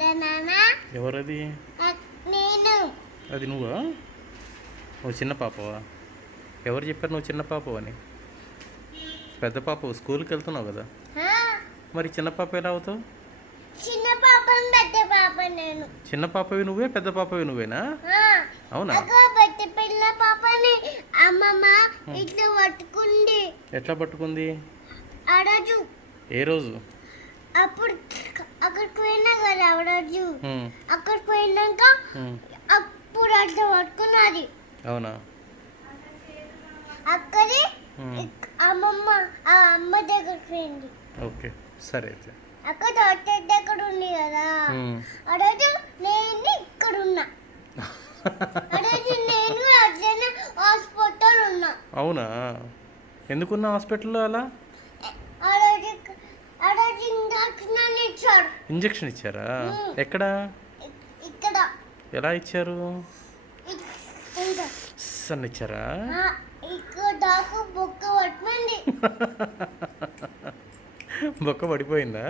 కదా నాన్న. ఎవరది? నేను. అది నువ్వా? నువ్వు చిన్న పాపవా? ఎవరు చెప్పారు నువ్వు చిన్న పాపవు అని? పెద్ద పాప స్కూల్కి వెళ్తున్నావు కదా, మరి చిన్న పాప ఎలా అవుతావు? చిన్న పాప పెద్ద పాప నేను. చిన్న పాపవి నువ్వే, పెద్ద పాపవి నువ్వేనా? అవునా? పెద్ద పిల్ల పాపని అమ్మమ్మ ఇట్లా పట్టుకుంది. ఎట్లా పట్టుకుంది? ఆ రోజు. ఏ రోజు? అప్పుడు అక్కడికి పోయినా కదా ఆ రోజు. అక్కడికి పోయినాక అప్పుడు అట్లా పట్టుకున్నది. అవునా? అక్కడి అమ్మమ్మ ఆ అమ్మ దగ్గరికి పోయింది. ఓకే, సరే అయితే. అక్కడ డాక్టర్ దగ్గర ఉంది కదా, ఆ రోజు నేను ఇక్కడ ఉన్నా. ఆ రోజు నేను అట్లనే హాస్పిటల్ ఉన్నా. అవునా? ఎందుకున్నా హాస్పిటల్లో అలా? ఆ రోజు ఇంజక్షన్ ఇచ్చారు. ఇంజక్షన్ ఇచ్చారా? ఎక్కడ? ఇక్కడ. ఎలా ఇచ్చారు? ఇంకా సన్ ఇచ్చారా? ఇక్కడ దాకా బొక్క పట్టుకుంది. బొక్క పడిపోయిందా?